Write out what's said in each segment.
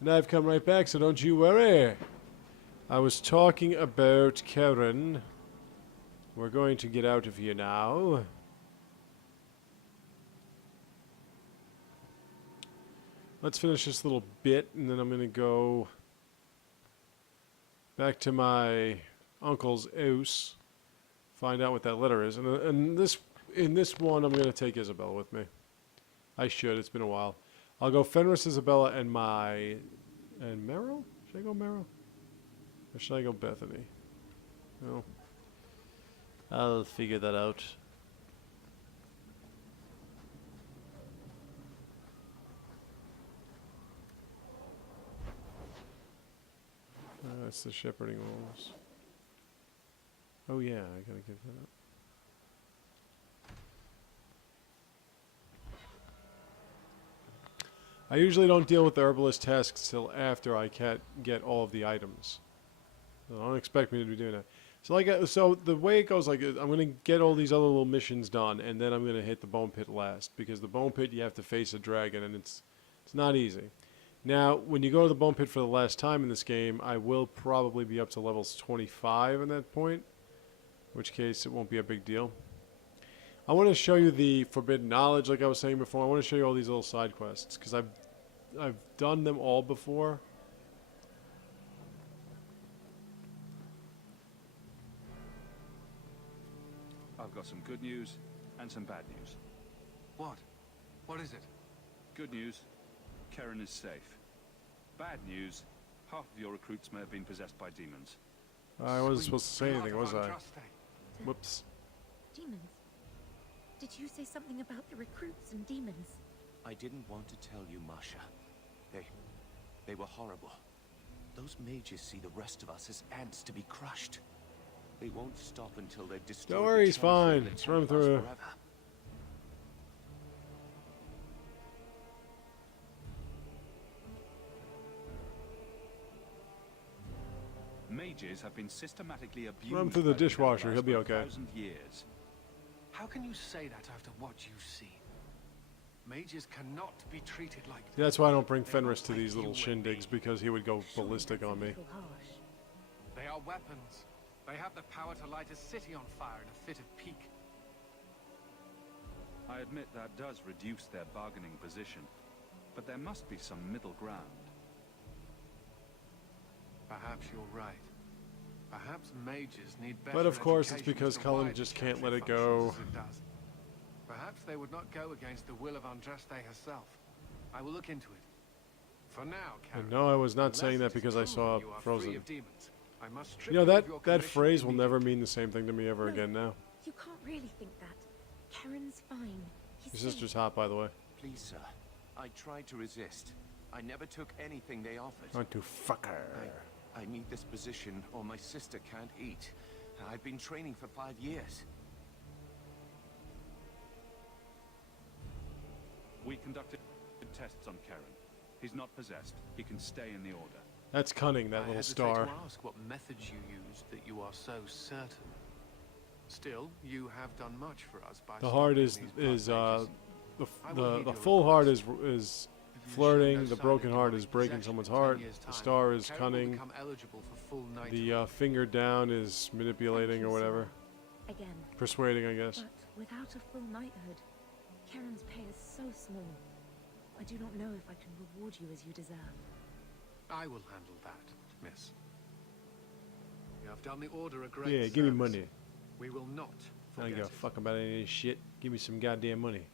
And I've come right back, so don't you worry. I was talking about Karen. We're going to get out of here now. Let's finish this little bit, and then I'm going to go back to my uncle's house, find out what that letter is. And in this one, I'm going to take Isabella with me. I should. It's been a while. I'll go Fenris, Isabella, and Meryl? Should I go Meryl? Or should I go Bethany? No. I'll figure that out. That's the shepherding wolves. Oh yeah, I gotta give that up. I usually don't deal with the herbalist tasks till after I get all of the items. So don't expect me to be doing that. So the way it goes, like, I'm gonna get all these other little missions done, and then I'm gonna hit the bone pit last, because the bone pit you have to face a dragon, and it's not easy. Now, when you go to the bone pit for the last time in this game, I will probably be up to levels 25 at that point, in which case it won't be a big deal. I want to show you the forbidden knowledge, like I was saying before. I want to show you all these little side quests, because I've done them all before. I've got some good news and some bad news. What? What is it? Good news, Karen is safe. Bad news, half of your recruits may have been possessed by demons. I wasn't supposed to say anything, was I? Whoops. Demons? Did you say something about the recruits and demons? I didn't want to tell you, Masha. They were horrible. Those mages see the rest of us as ants to be crushed. They won't stop until they've destroyed. Don't worry, he's fine. Let's run through. Mages have been systematically abused. Run through the dishwasher. He'll be okay. 1,000 years. How can you say that after what you've seen? Mages cannot be treated like that. That's why I don't bring Fenris to these little shindigs, because he would go ballistic on me. They are weapons. They have the power to light a city on fire in a fit of pique. I admit that does reduce their bargaining position, but there must be some middle ground. Perhaps you're right. Perhaps mages need better. But of course, it's education because as to Cullen why just the can't let church it go. functions as it does. Perhaps they would not go against the will of Andraste herself. I will look into it. For now, Karen, And no, I was not saying that because I saw you are free Frozen. of demons. I must strip You know, of your that commission phrase will never immediately. mean the same thing to me ever again now. You can't really think that. Karen's fine. Your He's sister's safe. hot, by the way. Please, sir. I tried to resist. I never took anything they offered. Want to fuck her. I need this position or my sister can't eat. I've been training for 5 years. We conducted tests on Karen. He's not possessed. He can stay in the Order. That's cunning, that I little hesitate star. to ask what methods you used that you are so certain. Still, you have done much for us by The heart is stopping these is blood mages. the full heart is flirting. The broken heart is breaking someone's heart. The star is cunning. The finger down is manipulating or whatever. Again. Persuading, I guess. But without a full knighthood, Karen's pay is so small. I do not know if I can reward you as you deserve. I will handle that, miss. You have done the Order a great Yeah, give me service. money. We will not I don't forget give a it. fuck about any of this shit. Give me some goddamn money.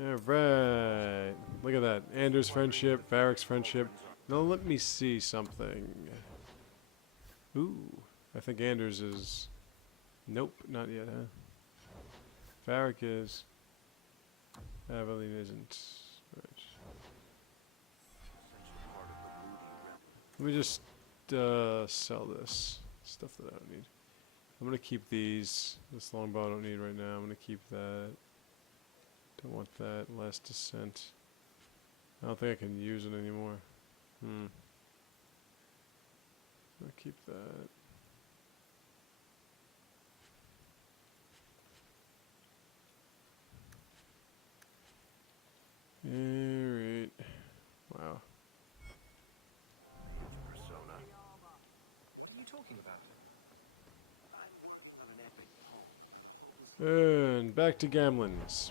Alright. Look at that. Anders' friendship, Varric's friendship. Now let me see something. Ooh. I think Anders is... Nope, not yet, huh? Varric is... Aveline isn't. Right. Let me just sell this stuff that I don't need. I'm gonna keep these. This longbow I don't need right now. I'm gonna keep that. Don't want that. Last Descent. I don't think I can use it anymore. I'll keep that. Alright. Wow. And back to Gamlins.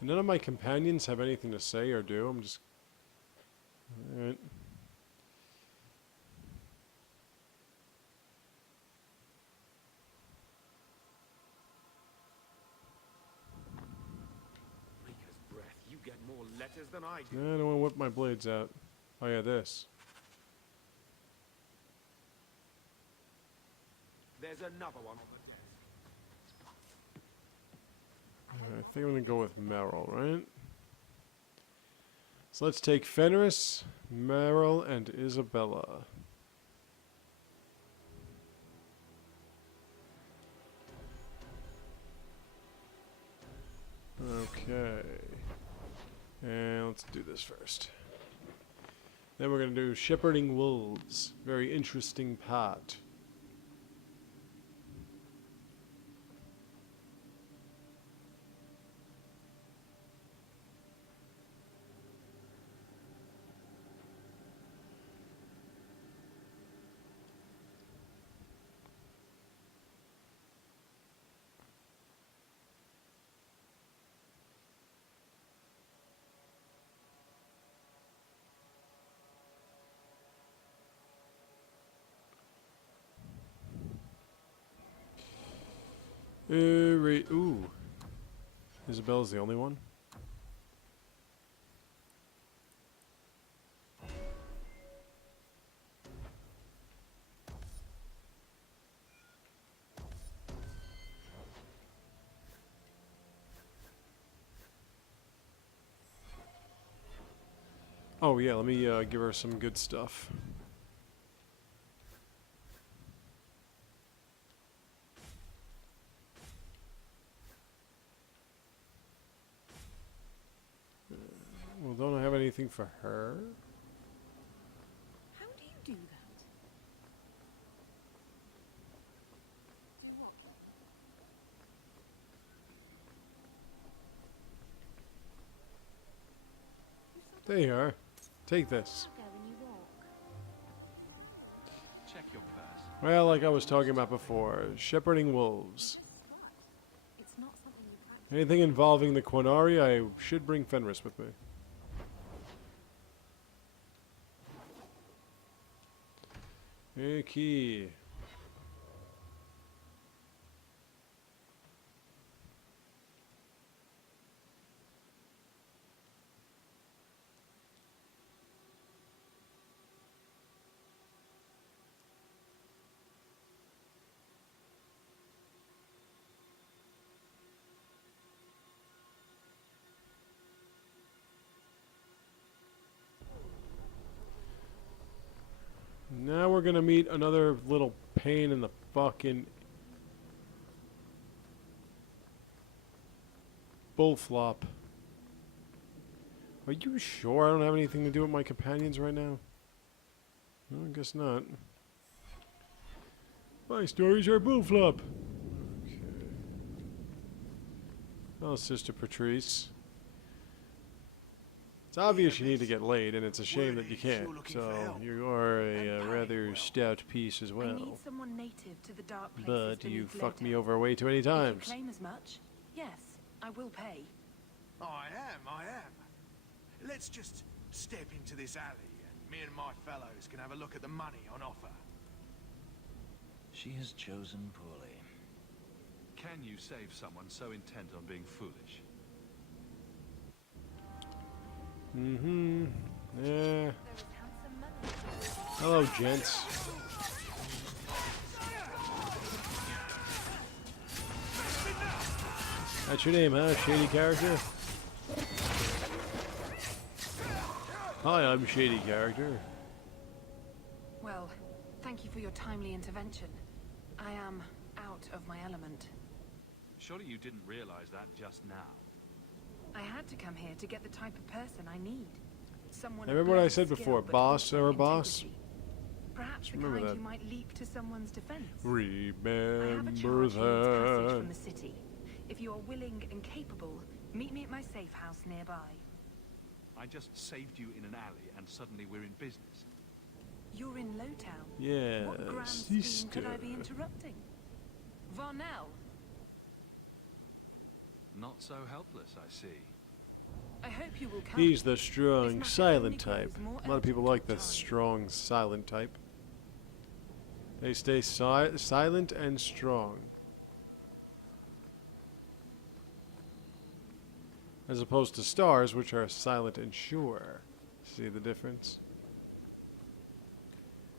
None of my companions have anything to say or do. I'm just... Alright. Reeker's breath, you get more letters than I do. I don't want to whip my blades out. Oh yeah, this. There's another one on the desk. I think I'm going to go with Merrill, right? So let's take Fenris, Merrill, and Isabella. Okay. And let's do this first. Then we're going to do Shepherding Wolves. Very interesting part. Right. Ooh. Isabella's the only one? Oh yeah, let me give her some good stuff. Well, don't I have anything for her? How do you do that? Do what? There you are. Take this. Go when you walk. Check your purse. Well, like I was talking about before, Shepherding Wolves. What? It's not something you practice. Anything involving the Quanari, I should bring Fenris with me. Okay. Now we're gonna meet another little pain in the fucking bullflop. Are you sure I don't have anything to do with my companions right now? Well, I guess not. My stories are bullflop. Okay. Oh, Sister Patrice. It's obvious you need to get laid, and it's a shame that you can't. So you are a rather stout piece as I well. need someone native to the dark places But beneath you fucked me Leto. over way too many If you times. claim as much, yes, I will pay. I am. Let's just step into this alley and me and my fellows can have a look at the money on offer. She has chosen poorly. Can you save someone so intent on being foolish? Mm-hmm. Yeah. There is handsome money. Hello, gents. That's your name, huh? Shady character? Hi, I'm Shady character. Well, thank you for your timely intervention. I am out of my element. Surely you didn't realize that just now. I had to come here to get the type of person I need. Someone I remember what I of said skill, before, but boss, also Serabaas. integrity. Perhaps the Remember kind that. who might leap to someone's defense. I Remember have a charge near its passage from that. the city. If you are willing and capable, meet me at my safe house nearby. I just saved you in an alley and suddenly we're in business. You're in Lowtown. Yeah, What grand scheme could I be interrupting? Varnell! Not so helpless, I see. I hope you will come. He's the strong, This matter silent only type. grows more A lot of people urgent like with the time. strong, silent type. They stay silent and strong. As opposed to stars, which are silent and sure. See the difference?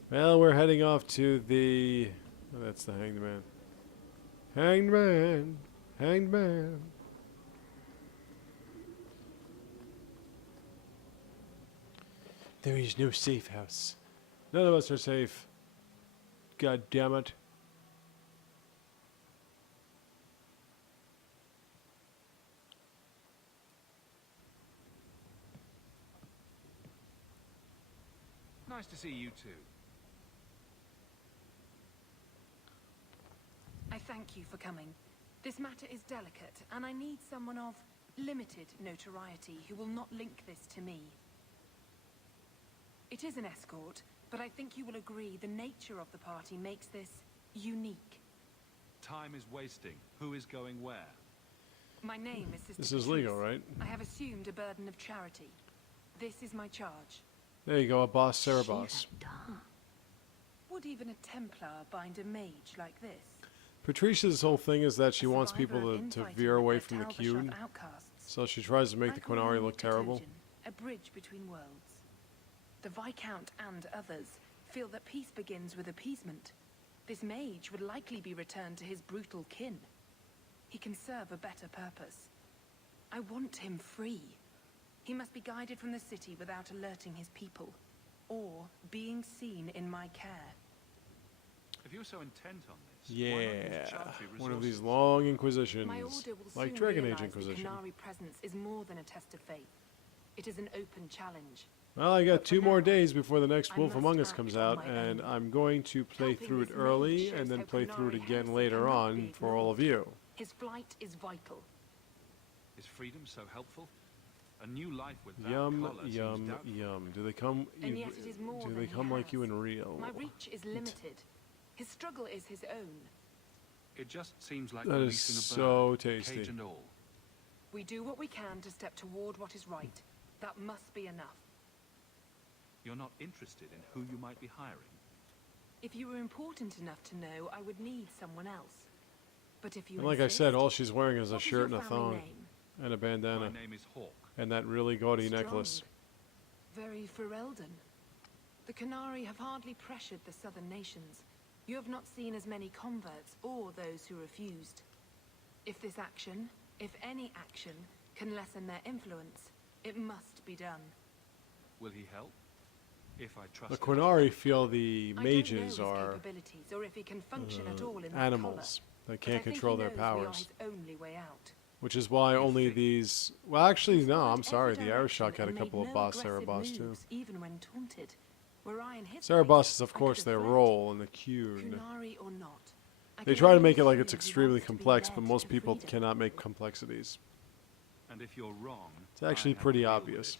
Well, we're heading off to the... Oh, that's the Hanged Man. Hanged Man! Hanged Man! There is no safe house. None of us are safe. God damn it. Nice to see you too. I thank you for coming. This matter is delicate, and I need someone of limited notoriety who will not link this to me. It is an escort, but I think you will agree the nature of the party makes this unique. Time is wasting. Who is going where? My name is Sister This is legal, Patrice. right? I have assumed a burden of charity. This is my charge. There you go, a boss Serabaas. Would even a Templar bind a mage like this? Patricia's whole thing is that she A wants survivor people of to infighting veer with away their from the Talbashot Cune. outcasts. So she tries to make the I call Quanari him look terrible. Totogin, a bridge between worlds. The Viscount and others feel that peace begins with appeasement. This mage would likely be returned to his brutal kin. He can serve a better purpose. I want him free. He must be guided from the city without alerting his people, or being seen in my care. If you're so intent on this, why not use Yeah, Chantry one of these resources? long inquisitions, My order will like soon Dragon Age realize Inquisition. the Quanari presence is more than a test of faith. It is an open challenge. Well, I got But for 2 more now, days before the next I Wolf must Among Us act comes on out, my and own. I'm going to play Helping through it this early mage and shows then how play through it Quanari again has later cannot on be for all of you. His flight is vital. Is freedom so helpful? A new life without Yum, collar seems yum, doubtful. yum. Do they come? And yet it is more do than they he come like has. you in real? My reach is limited. His struggle is his own. It just seems like That is releasing a so bird, tasty. cage and all. We do what we can to step toward what is right. That must be enough. You're not interested in who you might be hiring. If you were important enough to know, I would need someone else. But if you And like I insist, said, all she's wearing is a what shirt and your a family thong name? and a bandana My name is Hawk. and that really gaudy Strong. necklace. Very Ferelden. The Quanari have hardly pressured the southern nations. You have not seen as many converts or those who refused. If this action, if any action, can lessen their influence, it must be done. Will he help? If I trust The him. Quanari feel the I don't know mages his are capabilities or if he can function at all in that animals color. that But I can't think control he their knows we are powers. his only way out. Which is why only think- these... Well, actually, He's no, followed I'm sorry. every The Irish direction Shock had a and couple made of no boss aggressive Serabaas, too. moves, even when taunted. Were I in his Serabaas place, is, of I could course, have their fled. role in the Cune. Kunari or not. I They can try to only make it like assume it's he extremely wants to be complex, but led most to people freedom. cannot make complexities. And if you're wrong, It's actually I have pretty to deal with obvious. it.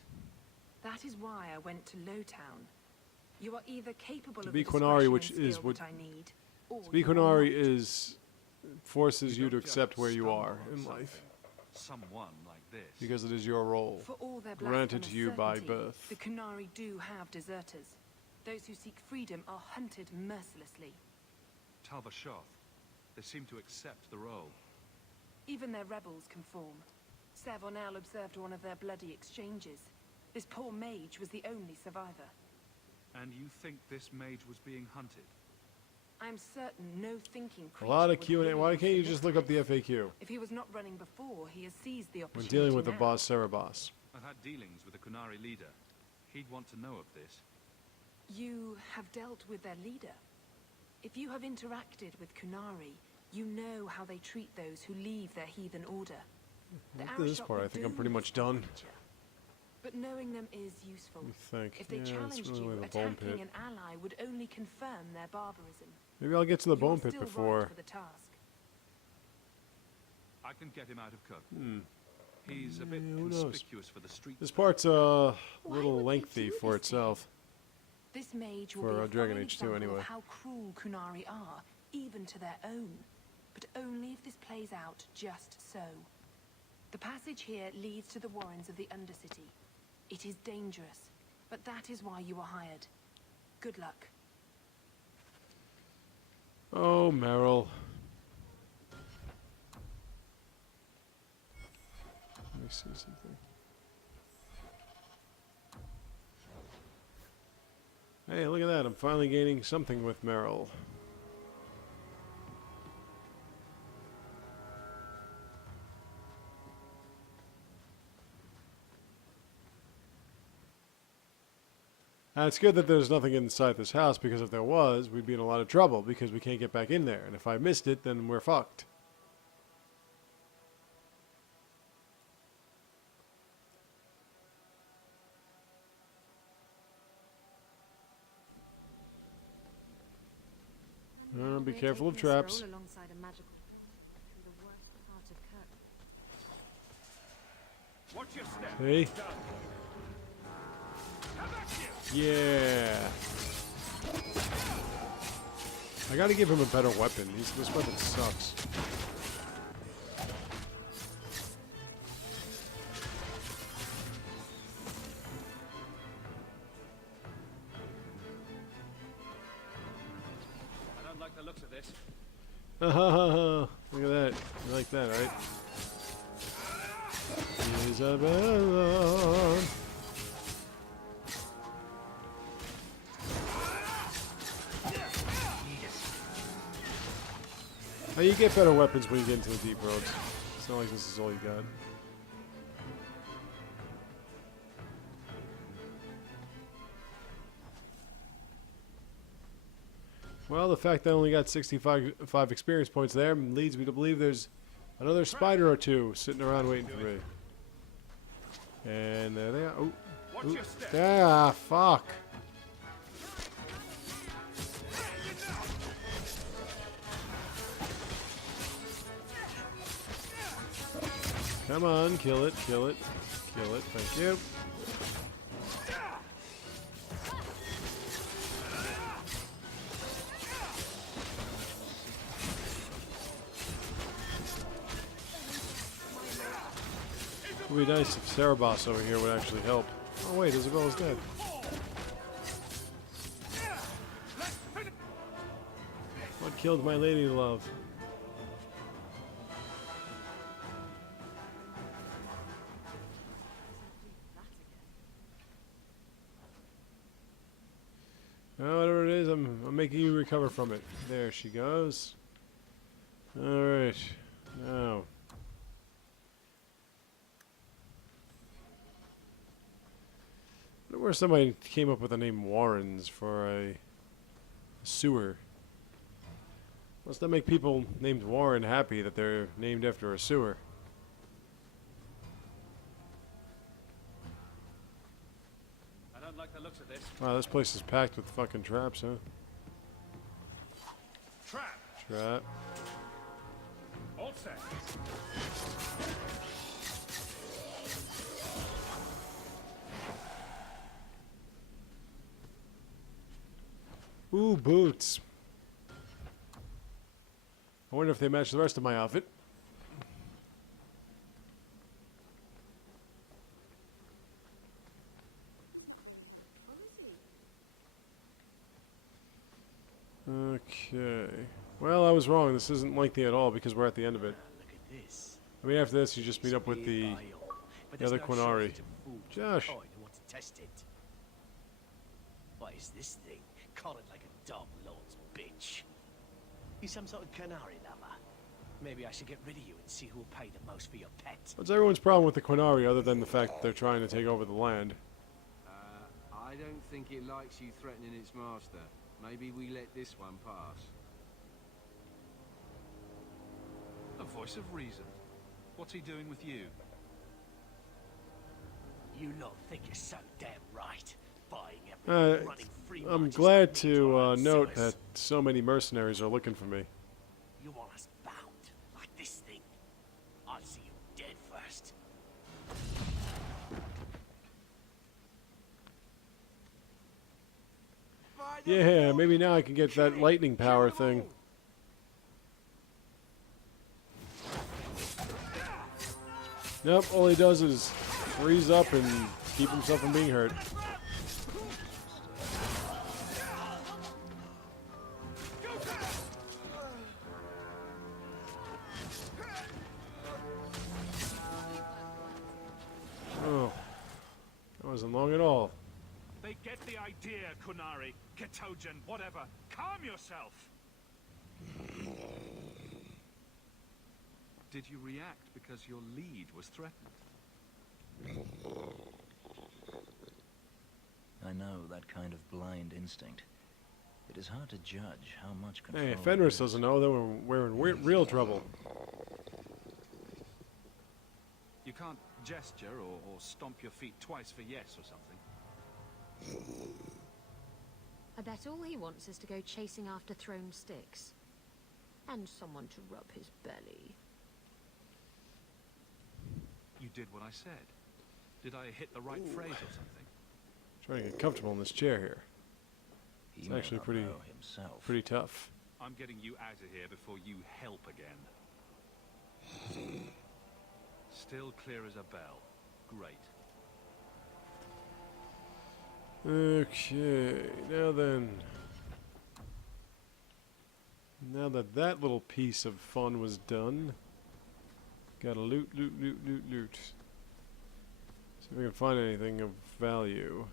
That is why I went to Lowtown. You are either capable To of be the Quanari, discretion which and is skill what- that I need, or To be you are Quanari not. is... forces you You to don't just accept where you stumble are on in something. life. Someone like this. Because it is your role. For all their Granted to blasphemous you by certainty, birth. the Quanari do have deserters. Those who seek freedom are hunted mercilessly. Talbashot. They seem to accept the role. Even their rebels conform. Savonel observed one of their bloody exchanges. This poor mage was the only survivor. And you think this mage was being hunted? I am certain no thinking A creature lot of would Q&A. willingly Why can't you submit just to look up the this. FAQ? If he was not running before, he has seized the When opportunity dealing with the now. boss Serabaas. I've had dealings with the Quanari leader. He'd want to know of this. You have dealt with their leader. If you have interacted with Quanari, you know how they treat those who leave their heathen order. The After this Arishok part, I would think I'm do pretty this much for done. future. But knowing them is useful. Let me think. If they Yeah, it's challenged really you, the bone attacking pit. an ally would only confirm their barbarism. Maybe I'll get to the You are bone pit still right before. for the task. I can get him out of cover. Hmm. He's a bit who knows? conspicuous for the street. This part's a Why little would they lengthy do for this itself. This mage will For, be a Dragon fine Age 2 example anyway. of how cruel Quanari are, even to their own. But only if this plays out just so. The passage here leads to the warrens of the Undercity. It is dangerous, but that is why you were hired. Good luck. Oh, Meryl. Let me see something. Hey, look at that. I'm finally gaining something with Meryl. And it's good that there's nothing inside this house, because if there was, we'd be in a lot of trouble, because we can't get back in there. And if I missed it, then we're fucked. Be careful of traps. Alongside a magical through the worst part of Kirk. Watch your step. See? Come back here. Yeah. I gotta give him a better weapon. This weapon sucks. I don't like the looks of this. Look at that. You like that, right? Isabella. Now you get better weapons when you get into the deep roads. It's not like this is all you got. Well, the fact that I only got 65 experience points there leads me to believe there's another spider or two sitting around waiting for me. And there they are. Oh, Watch ooh. your step. Ah, fuck. Come on, kill it, kill it, kill it. Thank you. It would be nice if Serabaas over here would actually help. Oh wait, Isabella's dead. What killed my lady love? Oh, whatever it is, I'm making you recover from it. There she goes. Alright. Now. I wonder where somebody came up with the name Warrens for a sewer. Must that make people named Warren happy that they're named after a sewer? I don't like the looks of this. Wow, this place is packed with fucking traps, huh? Trap. Trap. All set. Ooh, boots. I wonder if they match the rest of my outfit. Okay. Well, I was wrong. This isn't lengthy at all because we're at the end of it. Look at this. I mean, after this, you just meet up with the other Quanari. Josh. I want to test it. What is this thing? Collared like a dog lord's bitch. You some sort of Quanari lover? Maybe I should get rid of you and see who will pay the most for your pet. What's everyone's problem with the Quanari other than the fact that they're trying to take over the land? I don't think it likes you threatening its master. Maybe we let this one pass. The voice of reason. What's he doing with you? You lot think you're so damn right. Buying everything, running free I'm marches glad and to drawing note sewers. that so many mercenaries are looking for me. You want us bound like this thing? I'll see you dead first. Yeah, maybe now I can get that lightning power thing. Nope, all he does is freeze up and keep himself from being hurt. Oh, that wasn't long at all. They get the idea, Quanari, Ketogen, whatever. Calm yourself! Did you react because your lead was threatened? I know that kind of blind instinct. It is hard to judge how much control. Hey, if Fenris doesn't know, then we're in real trouble. You can't gesture or stomp your feet twice for yes or something. I bet all he wants is to go chasing after thrown sticks. And someone to rub his belly. You did what I said. Did I hit the right phrase or something? Trying to get comfortable in this chair here. He It's may actually not pretty know himself. pretty tough. I'm getting you out of here before you help again. Still clear as a bell. Great. Okay, now then. Now that that little piece of fun was done, gotta loot. See if I can find anything of value.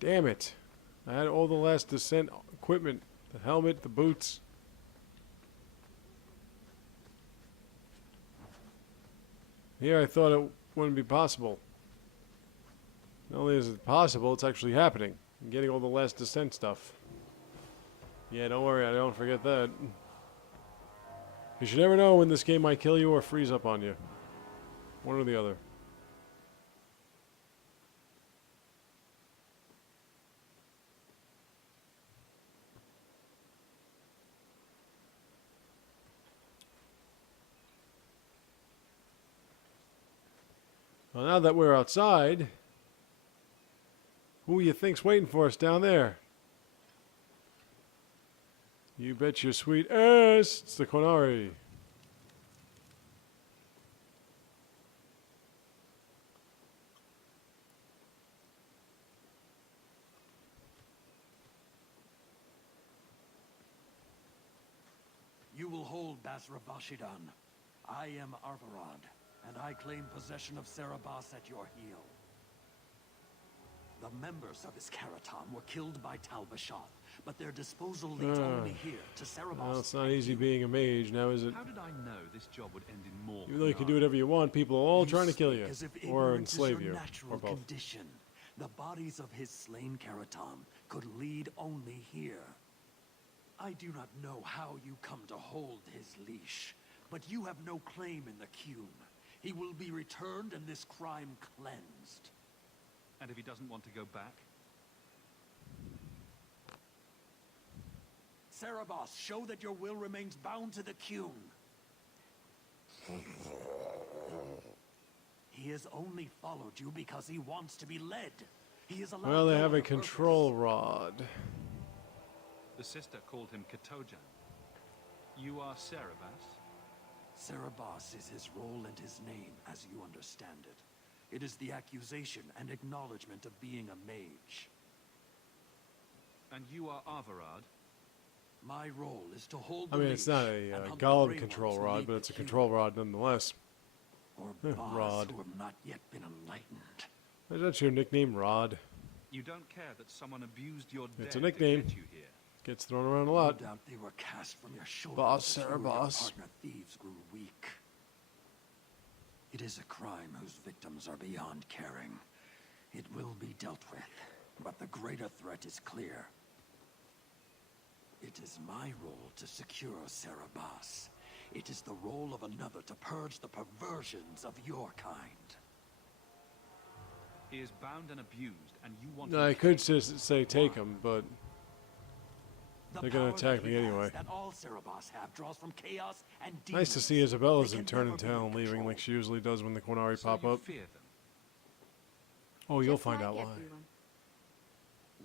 Damn it! I had all the last descent equipment. The helmet, the boots. Here I thought it wouldn't be possible. Not only is it possible, it's actually happening. I'm getting all the last descent stuff. Yeah, don't worry, I don't forget that. You should never know when this game might kill you or freeze up on you. One or the other. Well, now that we're outside, who you think's waiting for us down there? You bet your sweet ass it's the Quanari. You will hold Basravashidan. I am Arvarad, and I claim possession of Serabaas at your heel. The members of his Karatam were killed by Tal-Bashath, but their disposal leads only here to Serabaas. Well, it's not easy being a mage now, is it? How did I know this job would end in more? Even though you can do whatever you want, people are all trying to kill you. As if Or ignorance is enslave your you. natural Or both. condition. The bodies of his slain Karatam could lead only here. I do not know how you come to hold his leash, but you have no claim in the Qun. He will be returned and this crime cleansed. And if he doesn't want to go back? Serabaas, show that your will remains bound to the Qun. He has only followed you because he wants to be led. He is allowed. Well, they no have a other control purpose. rod. The sister called him Ketogen. You are Serabaas? Serabaas is his role and his name, as you understand it. It is the accusation and acknowledgement of being a mage. And you are Arvarad? My role is to hold I the mean, it's leash not and a hunt the golem Grey control Ones who rod, lead but the it's a Qun, control rod nonetheless. or Rod. Bars who have not yet been enlightened. Is that your nickname, Rod? You don't care that someone abused your dead It's a nickname. to get you here? Gets thrown around a lot. No doubt they were cast from your shoulders Boss, as you and your Serabaas. partner thieves grew weak. It is a crime whose victims are beyond caring. It will be dealt with, but the greater threat is clear. It is my role to secure Serabaas. It is the role of another to purge the perversions of your kind. He is bound and abused, and you want I him could killed. just say take him, but The they're gonna power attack that me he has, anyway. That all Serabaas have draws from chaos and nice to demons. see Isabella They doesn't can turn never in be in town, leaving control. like she usually does when the Quanari So pop you up. fear them? Oh, you'll Just find like out why. everyone.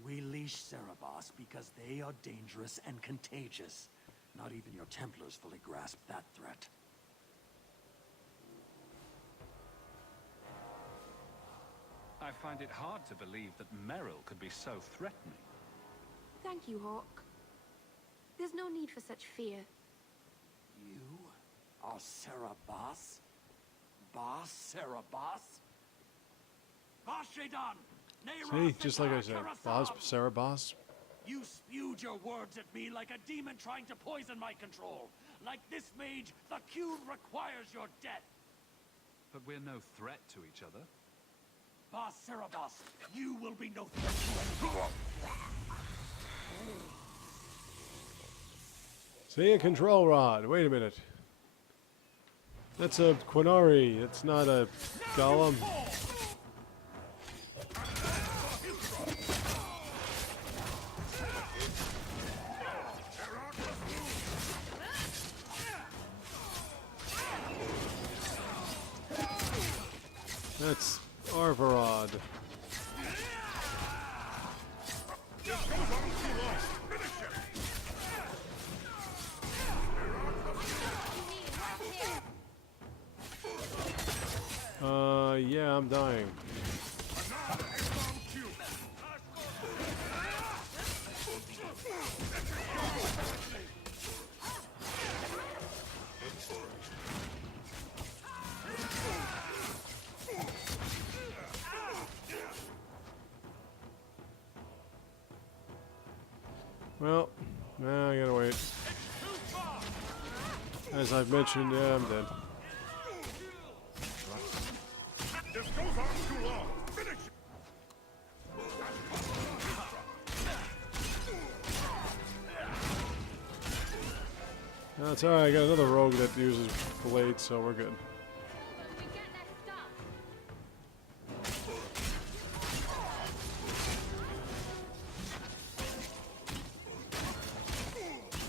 We leash Serabaas because they are dangerous and contagious. Not even your Templars fully grasp that threat. I find it hard to believe that Merrill could be so threatening. Thank you, Hawk. There's no need for such fear. You are Serabaas? Boss Serabaas? See, just like I said, Boss, Serabaas. You spewed your words at me like a demon trying to poison my control. Like this mage, the cube requires your death. But we're no threat to each other. Boss Serabaas, you will be no threat to anyone. See, a control rod. Wait a minute. That's a Quanari. It's not a golem. That's Arvarod. Yeah, I'm dying. Well, now I gotta wait. As I've mentioned, yeah, I'm dead. This goes on too long. Finish it. That's alright, I got another rogue that uses blades, so we're good.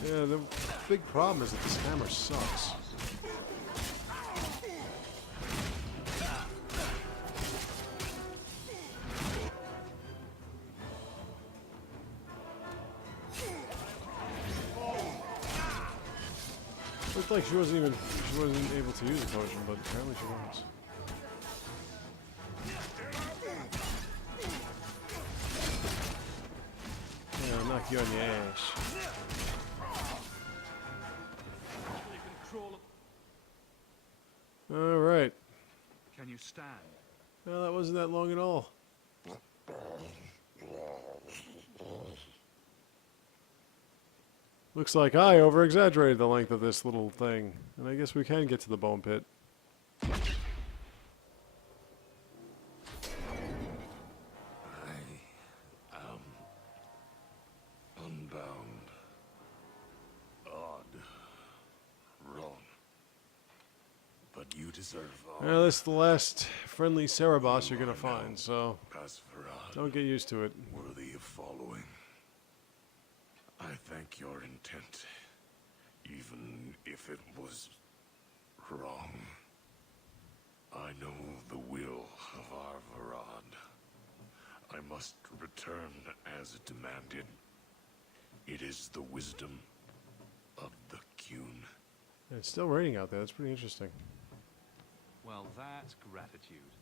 Yeah, the big problem is that this hammer sucks. Looked like she wasn't able to use a potion, but apparently she was. Yeah, I'll knock you on the ass. Alright. Can you stand? Well, that wasn't that long at all. Looks like I over-exaggerated the length of this little thing. And I guess we can get to the bone pit. Unbound. Odd. Wrong. But you deserve all. Well, this is the last friendly Serabaas you're gonna find, so don't get used to it. Worthy of following. I thank your intent, even if it was wrong. I know the will of Arvarad. I must return as demanded. It is the wisdom of the Qun. It's still raining out there. That's pretty interesting. Well, that's gratitude.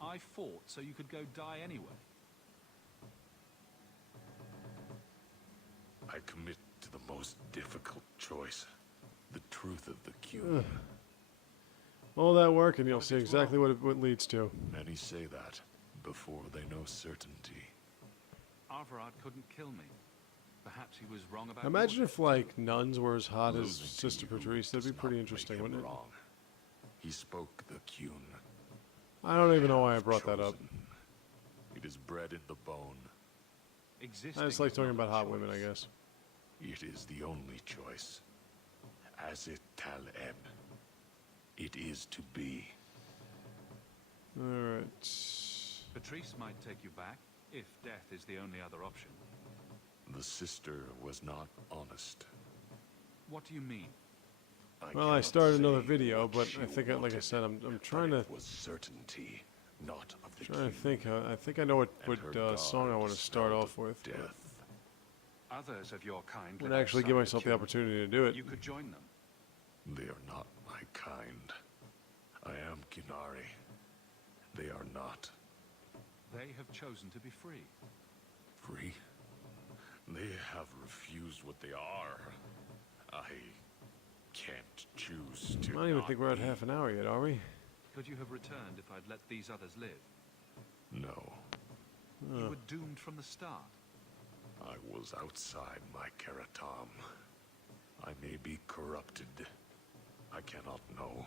I fought so you could go die anyway. I commit to the most difficult choice. The truth of the Qun. All that work and you'll see exactly what it leads to. Many say that before they know certainty. Arvarad couldn't kill me. Perhaps he was wrong about Imagine yours. if, like, nuns were as hot as Losing to Sister you Patrice. That'd be does pretty not interesting, make him wouldn't it? wrong. He spoke the Qun. I don't even know why I brought that up. Chosen. It is bred in the bone. Existing I just like is talking not about a hot women, I choice. guess. It is the only choice. As it Taleb. It is to be. Alright. Patrice might take you back, if death is the only other option. The sister was not honest. What do you mean? Well, I cannot started say another video, what but she I think, like I wanted, said, I'm but trying to... it was certainty not of the Trying to king. think. I think I know what And her song I want to guard start smelled off of with. death. Others of your kind I'm live gonna actually outside give myself the Quanari. opportunity to do it. You could join them. They are not my kind. I am Quanari. They are not. They have chosen to be free. Free? They have refused what they are. I can't choose to I don't even not think we're at be. half an hour yet, are we? Could you have returned if I'd let these others live? No. You were doomed from the start. I was outside my Keratom. I may be corrupted. I cannot know.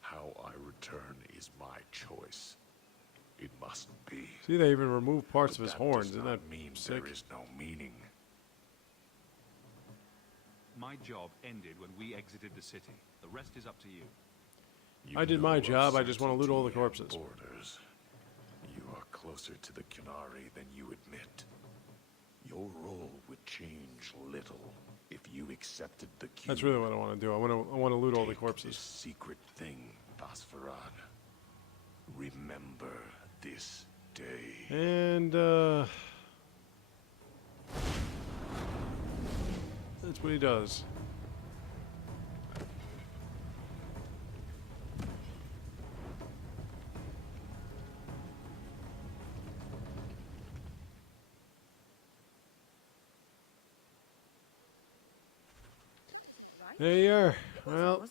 How I return is my choice. It must be. See, they even removed parts But of his that horns. does Isn't not that mean sick? there is no meaning. My job ended when we exited the city. The rest is up to you. You I did know my of job, I just want to loot all the sanctity and corpses. Borders. You are closer to the Quanari than you admit. Your role would change little if you accepted the cube. That's really what I want to do. I want to loot all the Take corpses. This secret thing, Dasfarad. Remember this day. And that's what he does. There you are. Well,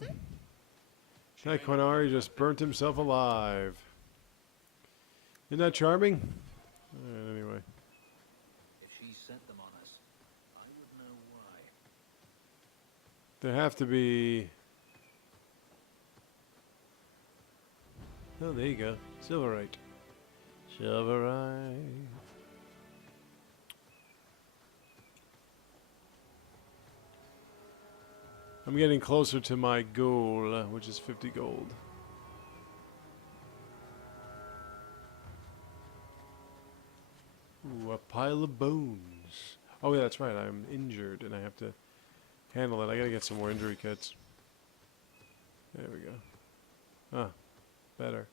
that Quanari just burnt himself alive. Isn't that charming? Anyway. If she sent them on us, I would know why. There have to be... Oh, there you go. Silverite. Silverite. I'm getting closer to my goal, which is 50 gold. Ooh, a pile of bones. Oh, yeah, that's right. I'm injured, and I have to handle it. I gotta get some more injury kits. There we go. Ah, better.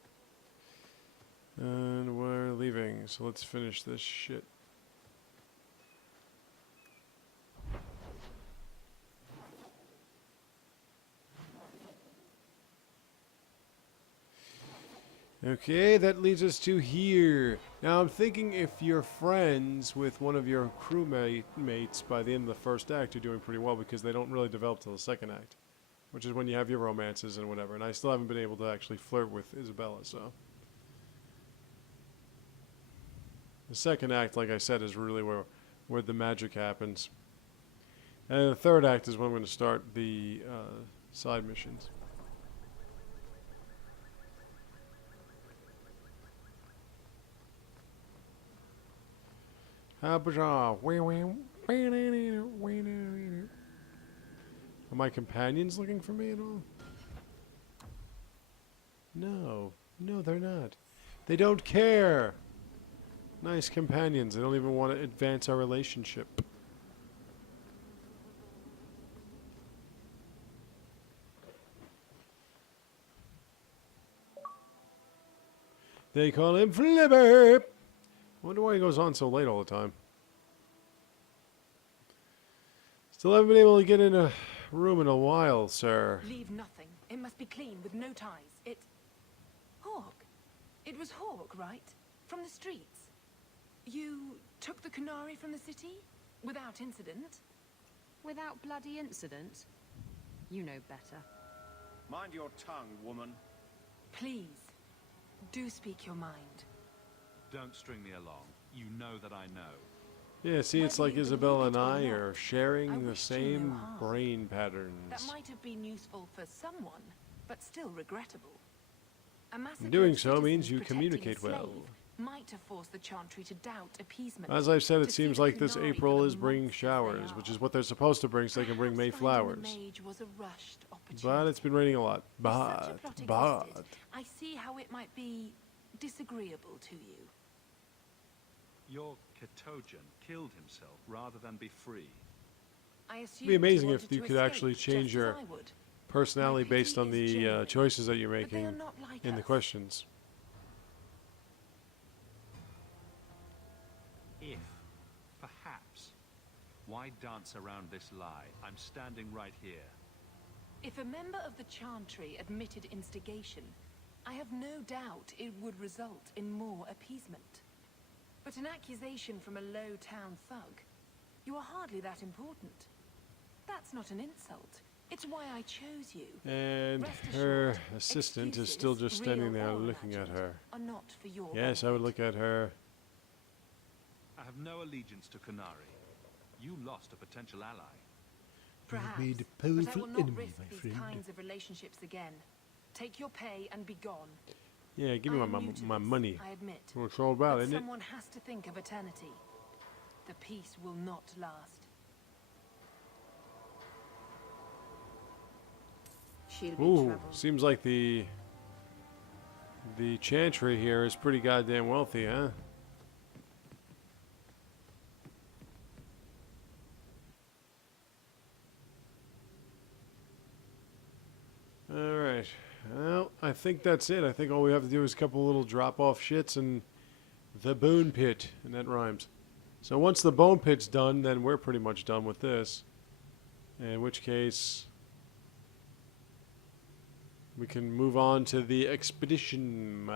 And we're leaving, so let's finish this shit. Okay, that leads us to here. Now I'm thinking if you're friends with one of your mates by the end of the first act, you're doing pretty well because they don't really develop till the second act, which is when you have your romances and whatever. And I still haven't been able to actually flirt with Isabella, so. The second act, like I said, is really where the magic happens. And the third act is when I'm going to start the side missions. Are my companions looking for me at all? No. No, they're not. They don't care. Nice companions. They don't even want to advance our relationship. They call him Flipper. I wonder why he goes on so late all the time. Still haven't been able to get in a room in a while, sir. Leave nothing. It must be clean with no ties. Hawk. It was Hawk, right? From the streets. You took the Quanari from the city? Without incident? Without bloody incident? You know better. Mind your tongue, woman. Please, do speak your mind. Don't string me along. You know that I know. Yeah, see, it's like Isabella and I are I sharing the wished you no same harm. brain That patterns. might have been useful for someone, but still regrettable. A massacre Doing of so means citizens you protecting a communicate slave well. Might have forced the Chantry to doubt appeasement. As I've said, to it see seems the like this Quanari for April the is bringing monsters they showers, are. which is what they're supposed to bring so they can bring May Perhaps flowers. finding the Mage was a rushed opportunity. But it's been raining a lot. If such a plot But. existed, I see how it might be disagreeable to you. Your Ketogen killed himself rather than be free. I It'd assumed be amazing wanted if you to could escape, actually just change as your I would. personality My based on pity is the genuine, choices that you're but they are making not like in the us. questions. Why dance around this lie? I'm standing right here. If a member of the Chantry admitted instigation, I have no doubt it would result in more appeasement. But an accusation from a low-town thug, you are hardly that important. That's not an insult. It's why I chose you. And Rest her assured, assistant is still just standing there real or looking at her. are not for your Yes, I would look at her. I have no allegiance to Quanari. You lost a potential ally. Perhaps, made a but I powerful will not enemy, risk my these friend. kinds of relationships again. Take your pay and be gone. Yeah, give me I am my new to my this, money. I admit. That's what it's all about, But isn't it? someone has to think of eternity. The peace will not last. She'll be Ooh, trouble. seems like the Chantry here is pretty goddamn wealthy, huh? Alright. Well, I think that's it. I think all we have to do is a couple little drop-off shits and the bone pit. And that rhymes. So once the bone pit's done, then we're pretty much done with this. In which case, we can move on to the expedition.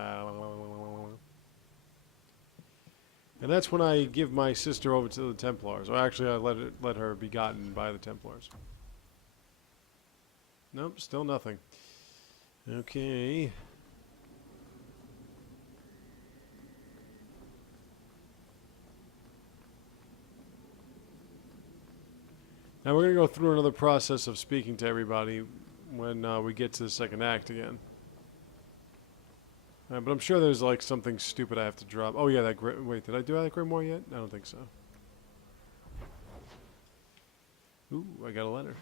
And that's when I give my sister over to the Templars. Or actually, I let her be gotten by the Templars. Nope, still nothing. Okay. Now we're going to go through another process of speaking to everybody when we get to the second act again. But I'm sure there's like something stupid I have to drop. Oh yeah, that wait, did I do that Grimoire yet? I don't think so. Ooh, I got a letter.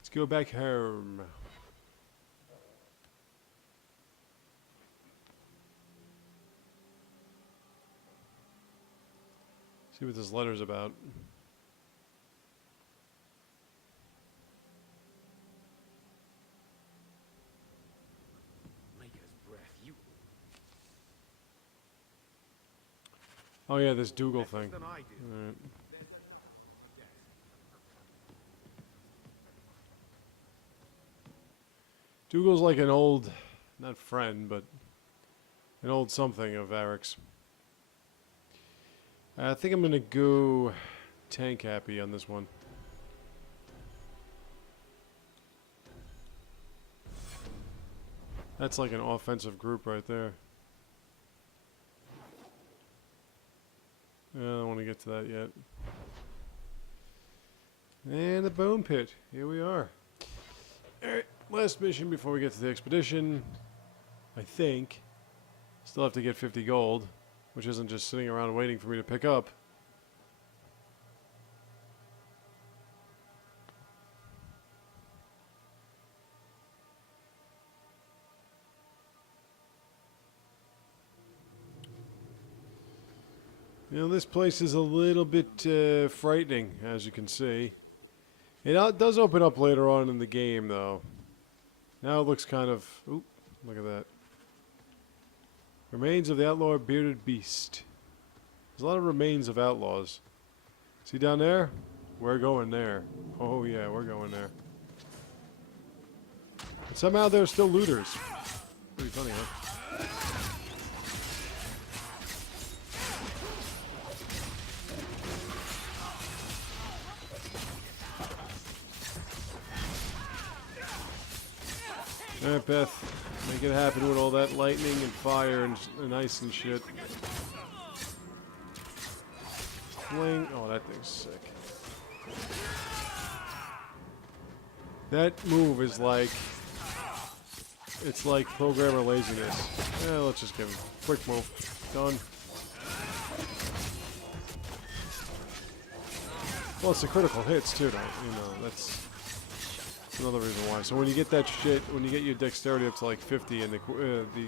Let's go back home. See what this letter's about. Maker's breath, you. Oh yeah, this Dougal thing. Than I do. Alright. Dougal's like an old, not friend, but an old something of Eric's. I think I'm gonna go tank happy on this one. That's like an offensive group right there. I don't want to get to that yet. And the bone pit. Here we are. Alright, last mission before we get to the expedition. I think. Still have to get 50 gold, which isn't just sitting around waiting for me to pick up. You know, this place is a little bit frightening, as you can see. It does open up later on in the game, though. Now it looks kind of... Oop, look at that. Remains of the outlaw bearded beast. There's a lot of remains of outlaws. See down there? We're going there. Oh yeah, we're going there. But somehow they're still looters. Pretty funny, huh? Alright, Beth. Make it happen with all that lightning and fire and ice and shit. Fling. Oh, that thing's sick. That move is like... It's like programmer laziness. Let's just give him a quick move. Done. Well, it's the critical hits too, though. You know, that's another reason why. So when you get that shit, when you get your dexterity up to like 50 and the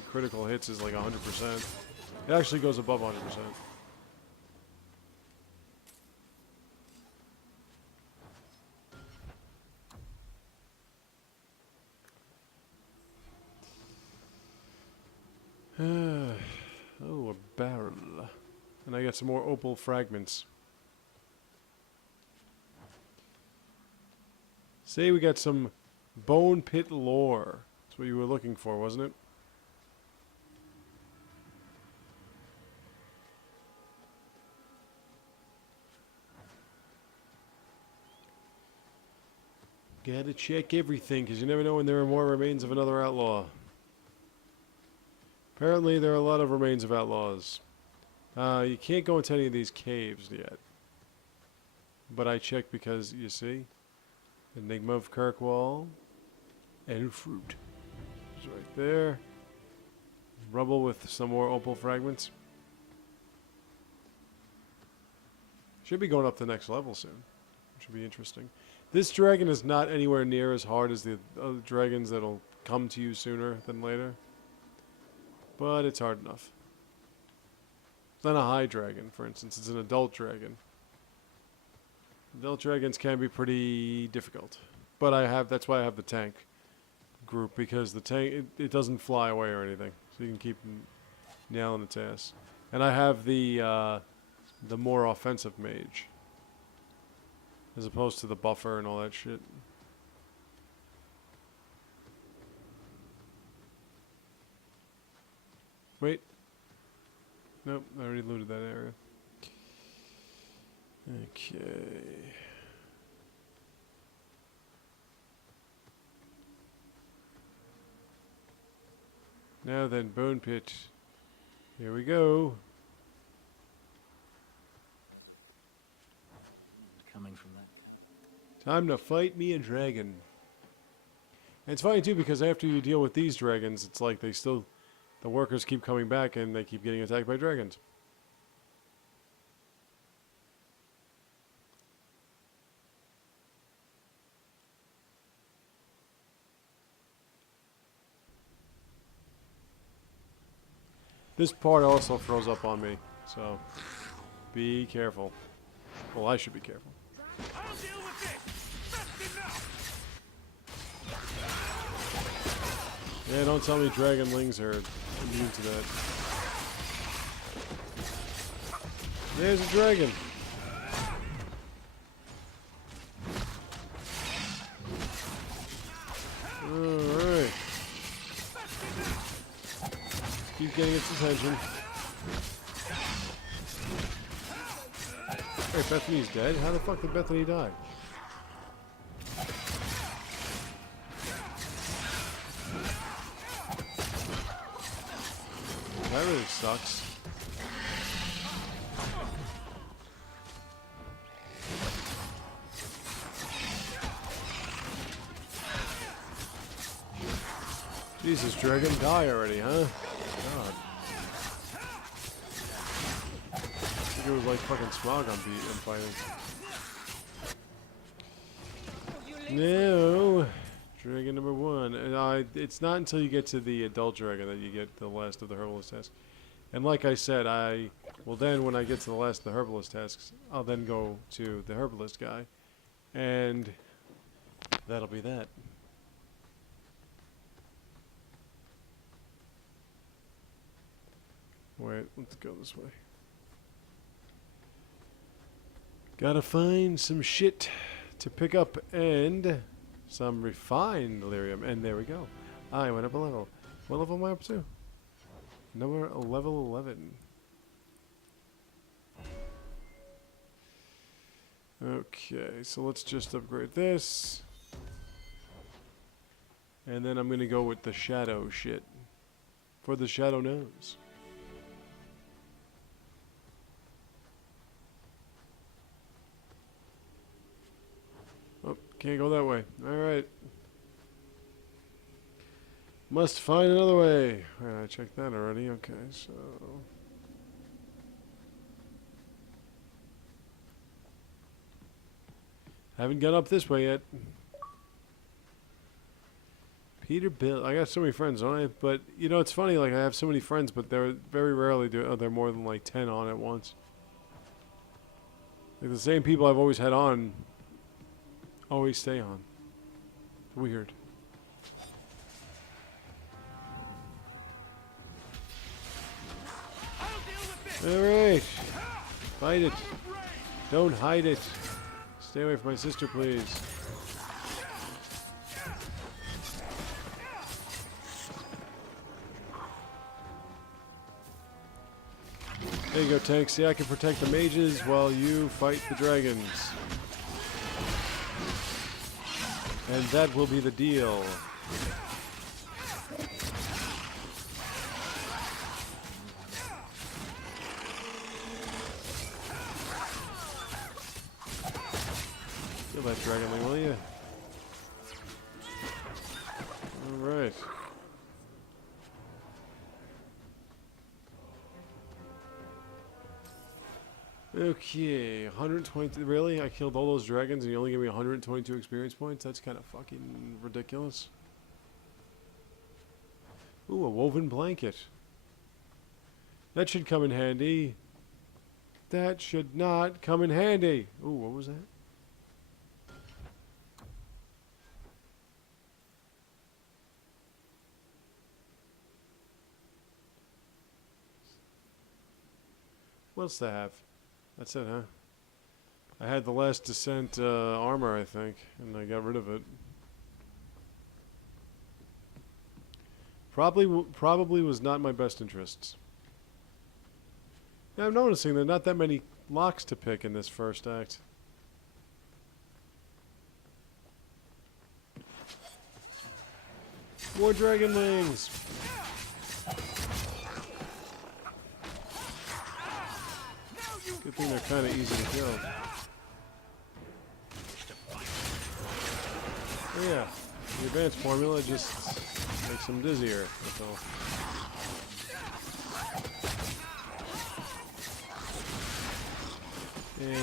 critical hits is like 100%, it actually goes above 100%. Oh, a barrel. And I got some more opal fragments. Say we got some bone pit lore. That's what you were looking for, wasn't it? Gotta check everything, because you never know when there are more remains of another outlaw. Apparently there are a lot of remains of outlaws. You can't go into any of these caves yet. But I checked because, you see, Enigma of Kirkwall and fruit. It's right there. Rubble with some more opal fragments. Should be going up to the next level soon. Should be interesting. This dragon is not anywhere near as hard as the other dragons that'll come to you sooner than later. But it's hard enough. It's not a high dragon, for instance. It's an adult dragon. Adult dragons can be pretty difficult. But that's why I have the tank group, because the tank, it doesn't fly away or anything. So you can keep nailing its ass. And I have the more offensive mage, as opposed to the buffer and all that shit. Wait. Nope, I already looted that area. Okay. Now then, Bone Pit. Here we go. Coming from that. Time to fight me a dragon. And it's funny too, because after you deal with these dragons, it's like the workers keep coming back and they keep getting attacked by dragons. This part also throws up on me, so be careful. Well, I should be careful. I'll deal with this. That's enough. Yeah, don't tell me dragonlings are immune to that. There's a dragon. Alright. Keep getting its attention. Wait, Bethany's dead? How the fuck did Bethany die? That really sucks. Jesus, dragon, die already, huh? God. I think it was like fucking Smog I'm fighting. No. Dragon number 1. It's not until you get to the adult dragon that you get the last of the herbalist tasks. And like I said, when I get to the last of the herbalist tasks, I'll then go to the herbalist guy. And that'll be that. Wait, let's go this way. Gotta find some shit to pick up and some refined lyrium. And there we go. I went up a level. What level am I up to? Level 11. Okay, so let's just upgrade this. And then I'm going to go with the shadow shit. For the shadow nose. Oh, can't go that way. Alright. Must find another way. Alright, I checked that already. Okay, so... haven't got up this way yet. Peter Bill. I got so many friends, don't I? But, you know, it's funny, like, I have so many friends, but they're very rarely they're more than, like, 10 on at once. Like, the same people I've always had on always stay on. Weird. Alright. Fight it. Don't hide it. Stay away from my sister, please. There you go, tank. See, I can protect the mages while you fight the dragons. And that will be the deal. Kill that dragonling, will you? Alright. Okay, 120. Really? I killed all those dragons and you only gave me 122 experience points? That's kind of fucking ridiculous. Ooh, a woven blanket. That should come in handy. That should not come in handy. Ooh, what was that? What else do I have? That's it, huh? I had the last descent armor, I think, and I got rid of it. Probably was not my best interests. Yeah, I'm noticing there are not that many locks to pick in this first act. More dragonlings! Good thing they're kind of easy to kill. Oh yeah, the advanced formula just makes them dizzier, that's all. Yeah.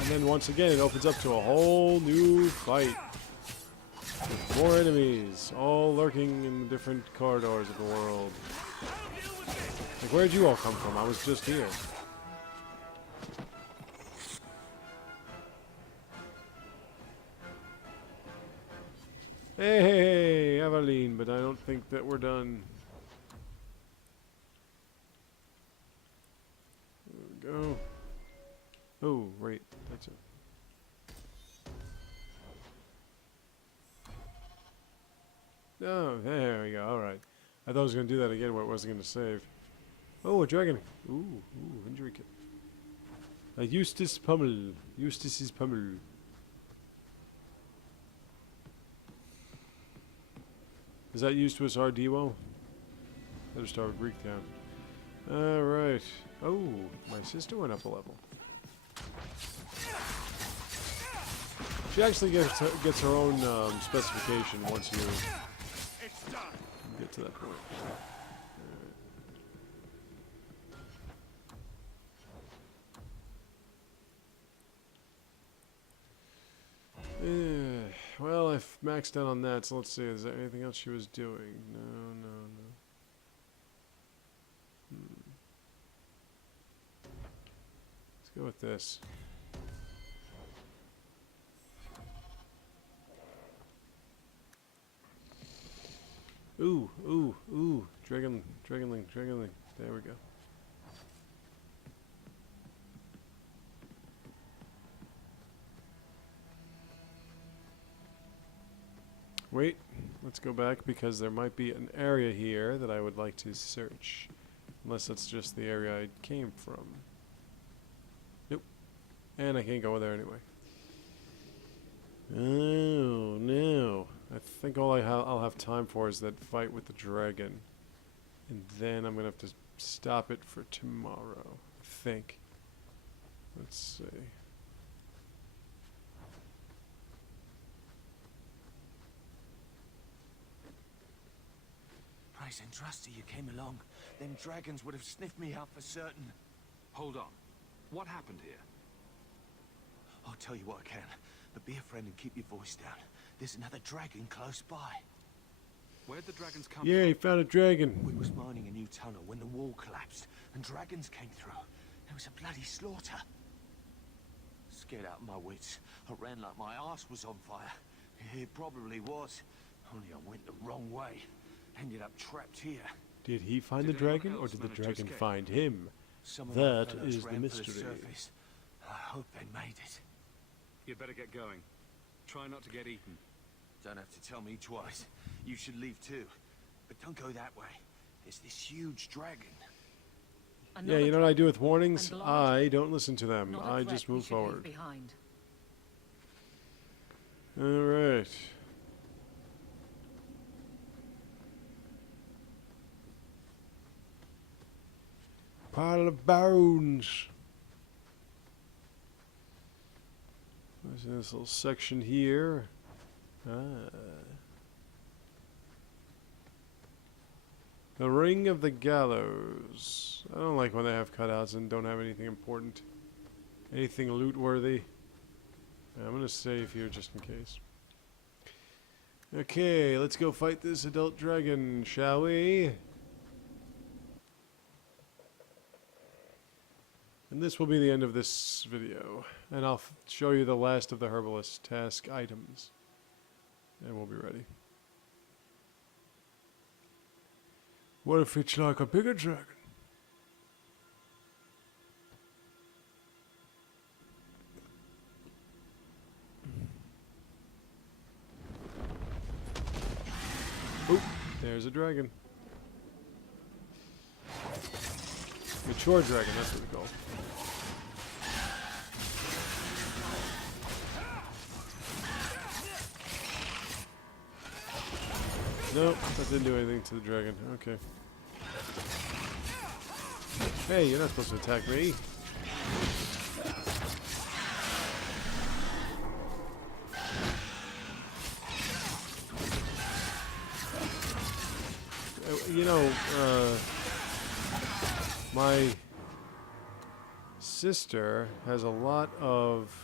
And then once again it opens up to a whole new fight. With more enemies, all lurking in the different corridors of the world. Like, where'd you all come from? I was just here. Hey, Eveline, but I don't think that we're done. There we go. Oh, right. That's it. Oh, there we go. Alright. I thought I was going to do that again where it wasn't going to save. Oh, a dragon. Ooh, injury kit. Eustace Pummel. Eustace's Pummel. Is that Eustace Ardewo? Better start with Greek Town. Alright. Oh, my sister went up a level. She actually gets her own specification once you get to that point. Well, I've maxed out on that, so let's see. Is there anything else she was doing? No. Let's go with this. Ooh. Dragonling. There we go. Wait, let's go back because there might be an area here that I would like to search. Unless that's just the area I came from. Nope. And I can't go there anyway. Oh, no. I think all I'll have time for is that fight with the dragon. And then I'm going to have to stop it for tomorrow, I think. Let's see. Praise and trusty you came along. Them dragons would have sniffed me out for certain. Hold on. What happened here? I'll tell you what I can, but be a friend and keep your voice down. There's another dragon close by. Where'd the dragons come Yeah, from? he found a dragon. We was mining a new tunnel when the wall collapsed, and dragons came through. There was a bloody slaughter. Scared out of my wits, I ran like my arse was on fire. It probably was. Only I went the wrong way. Ended up trapped here. Did he find the Did anyone dragon, or else did the manage to dragon escape? find him? Some of my That fellows is the ran for mystery. surface. I hope they made it. You'd better get going. Try not to get eaten. Don't have to tell me twice. You should leave too. But don't go that way. There's this huge dragon. Yeah, you know what I do with warnings? And large. I don't listen to them. Not a I threat just we move should leave forward. behind. Alright. Pile of bones. There's this little section here. The Ring of the Gallows. I don't like when they have cutouts and don't have anything important. Anything loot worthy. I'm gonna save here just in case. Okay, let's go fight this adult dragon, shall we? And this will be the end of this video. And I'll show you the last of the herbalist task items. And we'll be ready. What if it's like a bigger dragon? Oop, there's a dragon. Mature dragon, that's what we call it. Nope, that didn't do anything to the dragon. Okay. Hey, you're not supposed to attack me. You know, my sister has a lot of...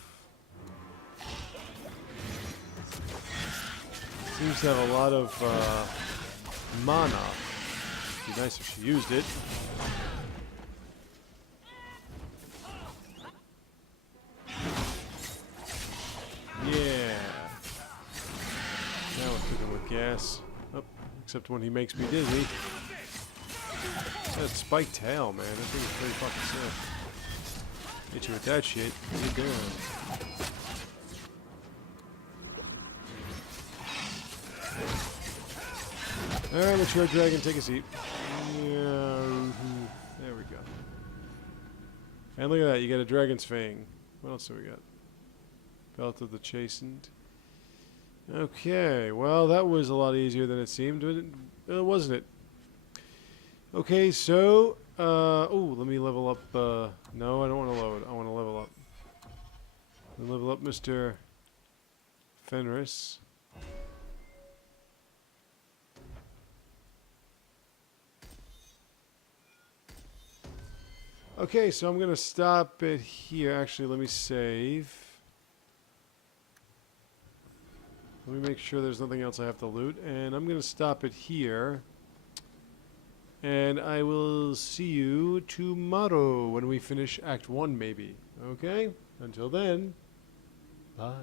seems to have a lot of mana. It'd be nice if she used it. Yeah. Now we're cooking with gas. Oh, except when he makes me dizzy. That spiked tail, man. That thing is pretty fucking sick. Hit you with that shit. Get down. Alright, mature dragon, take a seat. Yeah, there we go. And look at that, you got a dragon's fang. What else do we got? Belt of the Chastened. Okay, well, that was a lot easier than it seemed, wasn't it? Okay, so, oh, let me level up, no, I don't want to load, I want to level up. Level up Mr. Fenris. Okay, so I'm going to stop it here. Actually, let me save. Let me make sure there's nothing else I have to loot. And I'm going to stop it here. And I will see you tomorrow when we finish Act 1, maybe. Okay? Until then, bye.